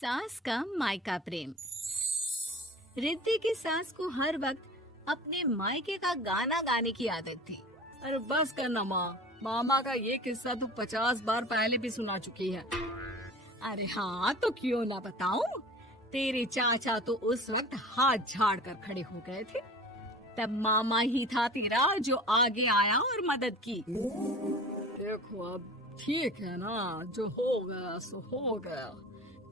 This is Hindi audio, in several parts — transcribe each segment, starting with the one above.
सास का मायका प्रेम। रिद्धि की सास को हर वक्त अपने मायके का गाना गाने की आदत थी। अरे बस कर ना माँ, मामा का ये किस्सा तो 50 बार पहले भी सुना चुकी है। अरे हाँ, तो क्यों ना बताऊं। तेरे चाचा तो उस वक्त हाथ झाड़ कर खड़े हो गए थे। तब मामा ही था तेरा जो आगे आया और मदद की। देखो अब ठीक है ना, जो हो गया सो हो गया।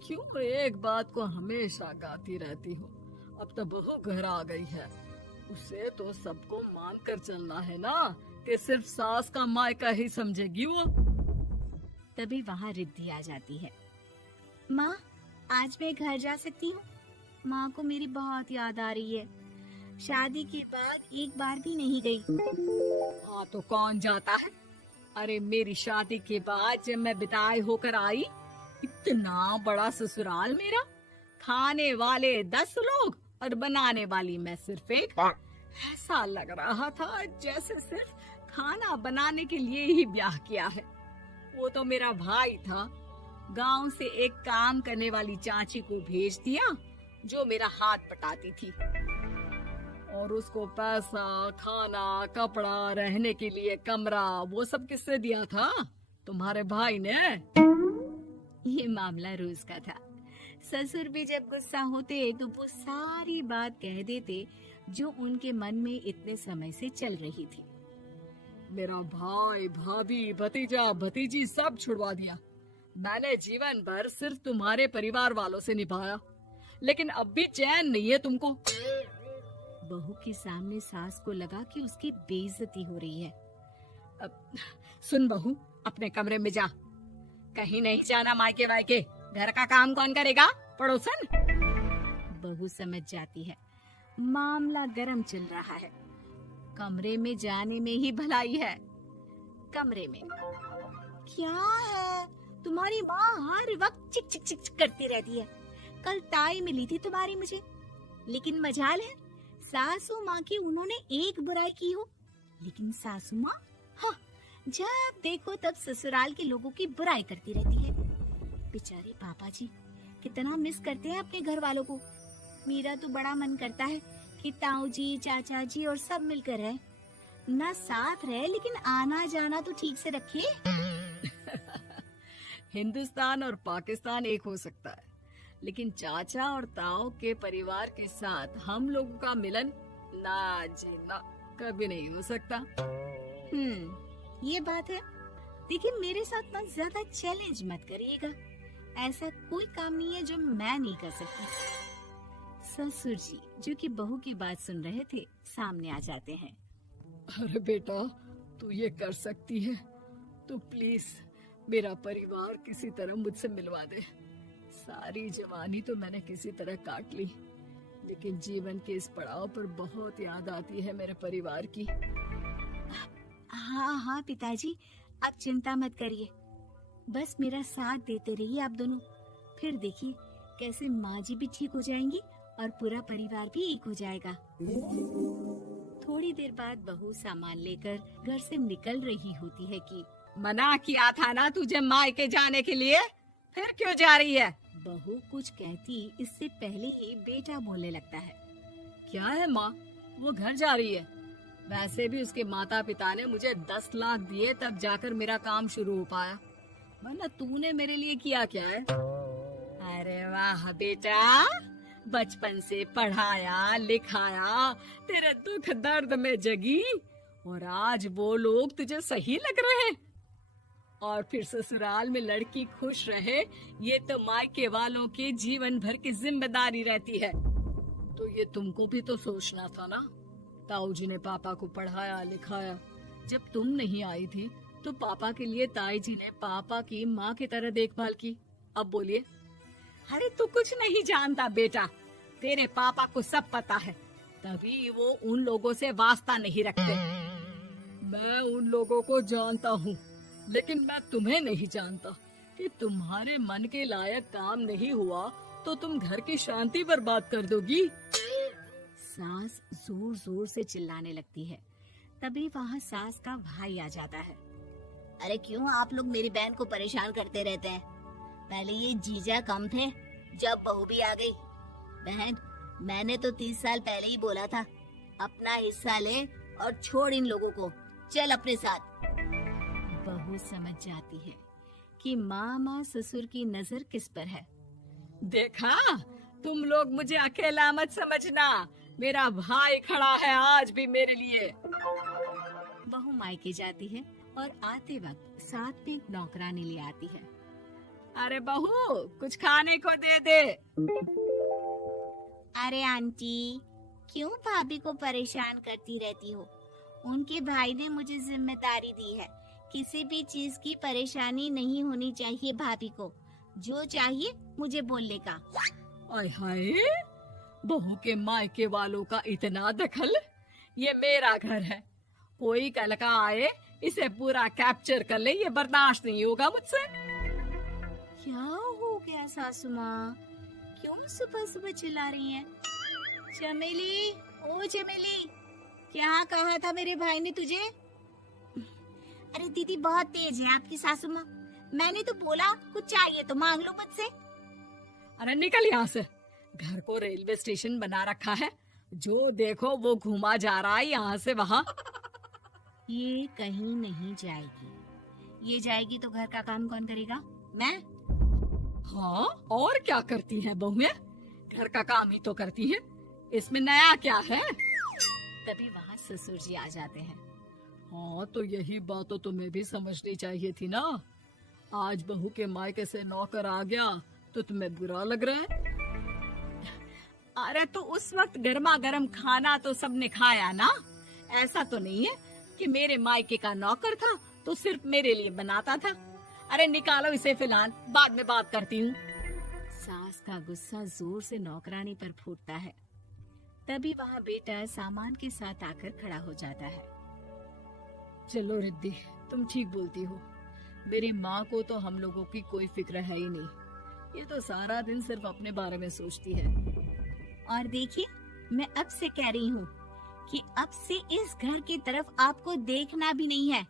क्यों एक बात को हमेशा गाती रहती हो। अब तो बहू घर आ गई है, उसे तो सबको मान कर चलना है ना, कि सिर्फ सास का मायका ही समझेगी वो। तभी वहाँ रिद्धि आ जाती है। माँ, आज मैं घर जा सकती हूँ? माँ को मेरी बहुत याद आ रही है। शादी के बाद एक बार भी नहीं गई। हाँ तो कौन जाता है। अरे मेरी शादी के बाद जब मैं विदाई होकर आई, इतना बड़ा ससुराल मेरा, खाने वाले 10 लोग और बनाने वाली मैं सिर्फ एक। ऐसा लग रहा था जैसे सिर्फ खाना बनाने के लिए ही ब्याह किया है। वो तो मेरा भाई था, गांव से एक काम करने वाली चाची को भेज दिया जो मेरा हाथ पटाती थी, और उसको पैसा, खाना, कपड़ा, रहने के लिए कमरा, वो सब किससे दिया था? तुम्हारे भाई ने। ये मामला रोज का था। ससुर भी जब गुस्सा होते तो वो सारी बात कह देते जो उनके मन में इतने समय से चल रही थी। मेरा भाई, भाभी, भतीजा, भतीजी सब छुड़वा दिया। मैंने जीवन भर सिर्फ तुम्हारे परिवार वालों से निभाया, लेकिन अब भी चैन नहीं है तुमको। बहू के सामने सास को लगा कि उसकी बेइज्जती हो रही है। अब सुन बहू, अपने कमरे में जा। कहीं नहीं जाना मायके वायके। घर का काम कौन करेगा? पड़ोसन। बहू समझ जाती है मामला गर्म चल रहा है। कमरे में जाने में ही भलाई है। कमरे में क्या है? तुम्हारी माँ हर वक्त चिक चिक चिक करती रहती है। कल ताई मिली थी तुम्हारी मुझे, लेकिन मजाल है सासू माँ की उन्होंने एक बुराई की हो, लेकिन सासू माँ हाँ, जब देखो तब ससुराल के लोगों की बुराई करती रहती है। बेचारे पापा जी कितना मिस करते हैं अपने घर वालों को। मेरा तो बड़ा मन करता है कि ताऊ जी, चाचा जी और सब मिलकर रहे, ना साथ रहे लेकिन आना जाना तो ठीक से रखे। हिंदुस्तान और पाकिस्तान एक हो सकता है, लेकिन चाचा और ताऊ के परिवार के साथ हम लोगों का मिलन ना जी ना, कभी नहीं हो सकता। ये बात है। देखिए, मेरे साथ ना ज्यादा चैलेंज मत करिएगा। ऐसा कोई काम नहीं है जो मैं नहीं कर सकती। ससुर जी जो कि बहू की बात सुन रहे थे, सामने आ जाते हैं। अरे बेटा, तू ये कर सकती है तो प्लीज मेरा परिवार किसी तरह मुझसे मिलवा दे। सारी जवानी तो मैंने किसी तरह काट ली, लेकिन जीवन के इस पड़ाव पर बहुत याद आती है मेरे परिवार की। हाँ हाँ पिताजी, आप चिंता मत करिए। बस मेरा साथ देते रहिए आप दोनों। फिर देखिए कैसे माँ जी भी ठीक हो जाएंगी और पूरा परिवार भी एक हो जाएगा। थोड़ी देर बाद बहू सामान लेकर घर से निकल रही होती है कि मना किया था ना तुझे मायके जाने के लिए, फिर क्यों जा रही है? बहू कुछ कहती इससे पहले ही बेटा बोलने लगता है। क्या है माँ, वो घर जा रही है। वैसे भी उसके माता पिता ने मुझे 10 लाख दिए तब जाकर मेरा काम शुरू हो पाया, वरना तूने मेरे लिए किया क्या है? अरे वाह बेटा, बचपन से पढ़ाया लिखाया, तेरे दुख दर्द में जगी, और आज वो लोग तुझे सही लग रहे हैं। और फिर ससुराल में लड़की खुश रहे, ये तो मायके वालों की जीवन भर की जिम्मेदारी रहती है। तो ये तुमको भी तो सोचना था ना। ताऊ जी ने पापा को पढ़ाया लिखाया, जब तुम नहीं आई थी तो पापा के लिए ताई जी ने पापा की माँ की तरह देखभाल की। अब बोलिए। अरे तू कुछ नहीं जानता बेटा, तेरे पापा को सब पता है, तभी वो उन लोगों से वास्ता नहीं रखते। मैं उन लोगों को जानता हूँ, लेकिन मैं तुम्हें नहीं जानता कि तुम्हारे मन के लायक काम नहीं हुआ तो तुम घर की शांति बर्बाद कर दोगी। सास जोर जोर से चिल्लाने लगती है। तभी वहाँ सास का भाई आ जाता है। अरे क्यों आप लोग मेरी बहन को परेशान करते रहते हैं? पहले ये जीजा कम थे, जब बहू भी आ गई। बहन, मैंने तो 30 साल पहले ही बोला था, अपना हिस्सा ले और छोड़ इन लोगों को, चल अपने साथ। बहू समझ जाती है कि मामा ससुर की नजर किस पर है। देखा, तुम लोग मुझे अकेला मत समझना, मेरा भाई खड़ा है आज भी मेरे लिए। बहू मायके जाती है और आते वक्त साथ में एक नौकरानी ले आती है। अरे बहू, कुछ खाने को दे दे। अरे आंटी, क्यों भाभी को परेशान करती रहती हो? उनके भाई ने मुझे जिम्मेदारी दी है, किसी भी चीज की परेशानी नहीं होनी चाहिए भाभी को, जो चाहिए मुझे बोलने का। आय हाय, बहू के मायके वालों का इतना दखल। ये मेरा घर है, कोई कल का आए इसे पूरा कैप्चर कर ले, ये बर्दाश्त नहीं होगा मुझसे। क्या हो गया सासू माँ, क्यों सुबह सुबह चिल्ला रही हैं? चमेली, ओ चमेली, क्या कहा था मेरे भाई ने तुझे? अरे दीदी, बहुत तेज है आपकी सासू माँ, मैंने तो बोला कुछ चाहिए तो मांग लो मुझसे। अरे निकल यहाँ से, घर को रेलवे स्टेशन बना रखा है, जो देखो वो घुमा जा रहा है यहाँ से वहाँ। ये कहीं नहीं जाएगी, ये जाएगी तो घर का काम कौन करेगा? मैं। हाँ, और क्या करती है बहुएं, घर का काम ही तो करती है, इसमें नया क्या है? तभी वहाँ ससुर जी आ जाते हैं। हाँ, तो यही बात तो तुम्हें भी समझनी चाहिए थी ना। आज बहू के मायके से नौकर आ गया तो तुम्हें बुरा लग रहा है? अरे तो उस वक्त गर्मा गर्म खाना तो सबने खाया ना, ऐसा तो नहीं है कि मेरे मायके का नौकर था तो सिर्फ मेरे लिए बनाता था। अरे निकालो इसे फिलहाल, बाद में बात करती हूँ। सास का गुस्सा जोर से नौकरानी पर फूटता है। तभी वहाँ बेटा सामान के साथ आकर खड़ा हो जाता है। चलो रिद्धी, तुम ठीक बोलती हो, मेरी माँ को तो हम लोगों की कोई फिक्र है ही नहीं, ये तो सारा दिन सिर्फ अपने बारे में सोचती है। और देखिए, मैं अब से कह रही हूँ कि अब से इस घर की तरफ आपको देखना भी नहीं है,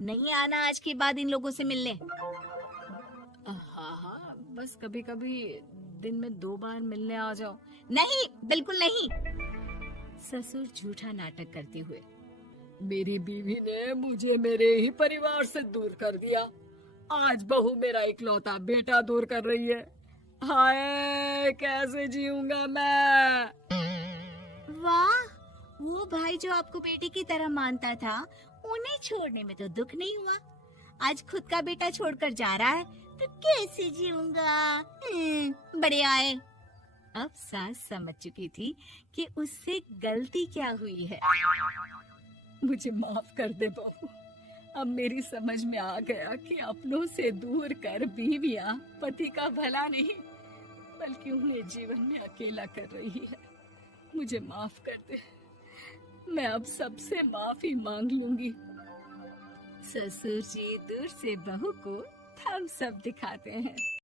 नहीं आना आज के बाद इन लोगों से मिलने। हाँ, बस कभी कभी दिन में 2 बार मिलने आ जाओ। नहीं, बिल्कुल नहीं। ससुर झूठा नाटक करते हुए। मेरी बीवी ने मुझे मेरे ही परिवार से दूर कर दिया, आज बहू मेरा इकलौता बेटा दूर कर रही है। हाय, कैसे जीऊंगा मैं? वाह, वो भाई जो आपको बेटे की तरह मानता था, उन्हें छोड़ने में तो दुख नहीं हुआ, आज खुद का बेटा छोड़कर जा रहा है, तो कैसे जीऊंगा? बड़े आए। अब सास समझ चुकी थी कि उससे गलती क्या हुई है। मुझे माफ कर दे बहू, अब मेरी समझ में आ गया कि अपनों से दूर कर बीवियां पति का भला नहीं बल्कि उन्हें जीवन में अकेला कर रही है। मुझे माफ कर दे, मैं अब सबसे माफी मांग लूंगी। ससुर जी दूर से बहू को थम्स अप दिखाते हैं।